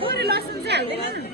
소리 말씀 잘안 되면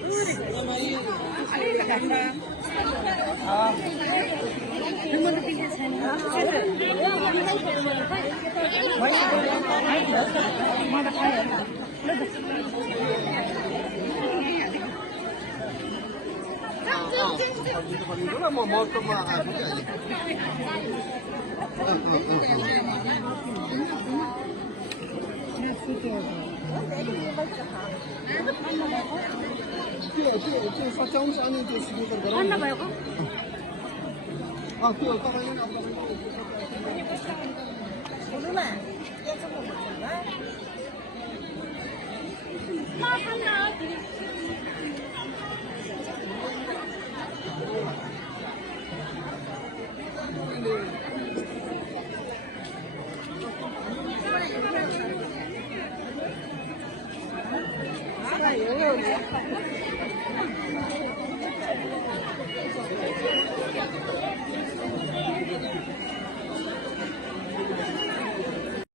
这发江山的就是那个。만나 말고? 아, 그 아까 전에 모르면